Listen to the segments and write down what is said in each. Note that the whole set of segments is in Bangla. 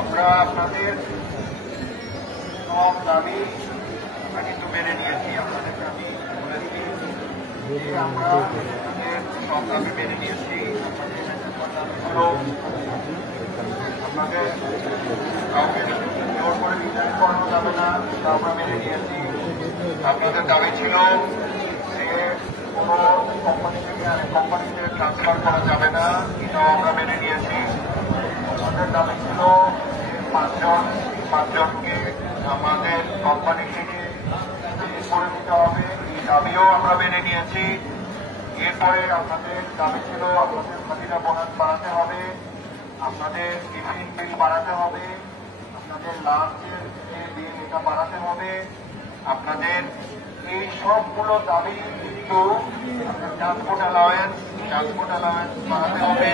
আমরা আপনাদের সব দাবি আমরা কিন্তু মেনে নিয়েছি। আপনাদের দাবি বলেছি যে আমরা আপনাদের সব দাবি মেনে নিয়েছি। আপনাদের কাউকে জোর করে রিজাইন করানো যাবে না, তা আমরা মেনে নিয়েছি। আপনাদের দাবি ছিল যে কোনো কোম্পানি থেকে আরেক কোম্পানিতে ট্রান্সফার করা যাবে না, এটাও আমরা মেনে নিয়েছি। আমাদের দাবি ছিল যে পাঁচজনকে আমাদের কোম্পানি থেকে করে দিতে হবে, এই দাবিও আমরা মেনে নিয়েছি। এরপরে আপনাদের দাবি ছিল আপনাদের হাজিরা বোনাস বাড়াতে হবে, আপনাদের টিফিন বিল বাড়াতে হবে, আপনাদের লাঞ্চের যে বিল এটা বাড়াতে হবে, আপনাদের এই সবগুলো দাবি কিন্তু ট্রান্সপোর্ট অ্যালাওয়েন্স বাড়াতে হবে।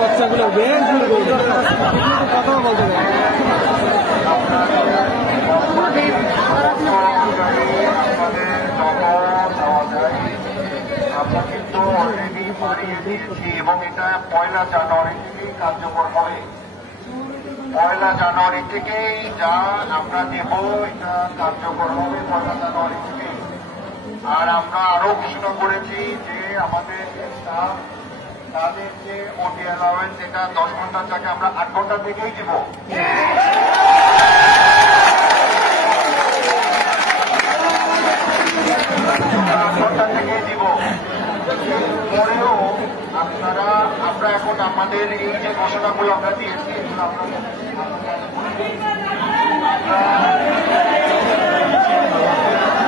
বাচ্চাগুলো কথা বলতে আমরা কিন্তু অলরেডি বাড়িয়ে দিয়েছি এবং এটা 1 জানুয়ারি থেকেই কার্যকর হবে। 1 জানুয়ারি থেকেই যা আমরা দেব এটা কার্যকর হবে 1 জানুয়ারি থেকে। আর আমরা আরো ঘোষণা করেছি যে আমাদের স্টাফ তাদের যে ওটি অ্যালাওয়েন্স এটা 10 ঘন্টার জায়গায় আমরা 8 ঘন্টা থেকেই দিব। 8 ঘন্টা থেকেই দিব। পরেও আমরা এখন আমাদের এই যে ঘোষণাগুলো আমরা দিয়েছি এগুলো আমরা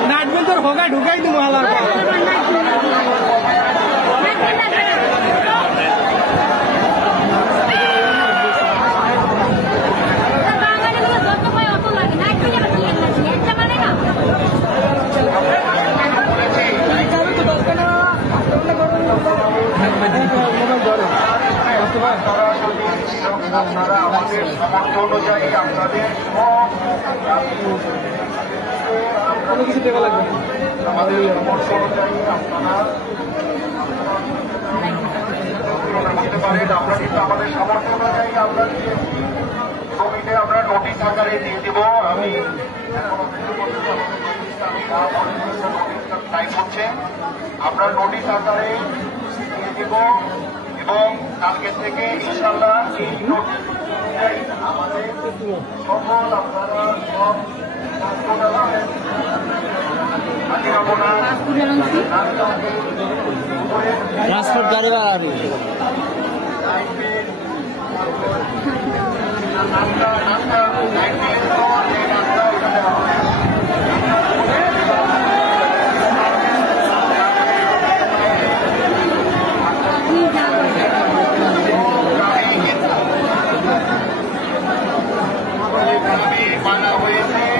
नाट में तो होगा ढुका ही तुम्हारा আপনারা আমাদের সামর্থ্য অনুযায়ী আপনাদের সব কিছু দেওয়া লাগবে আমাদের সামর্থ্য অনুযায়ী আপনারা করতে পারেন। আমরা কিন্তু আমাদের সামর্থ্য অনুযায়ী আমরা এবং এটা আমরা নোটিশ আকারে দিয়ে দেব। আমি টাইম হচ্ছে, আমরা নোটিশ আকারে দিয়ে দেব এবং কালকে থেকে ইনশাল্লাহ এই নোটিশ আমাদের সকল আপনারা সব ट्रांसपोर्ट गाड़ी वाला भी মানা হয়েছে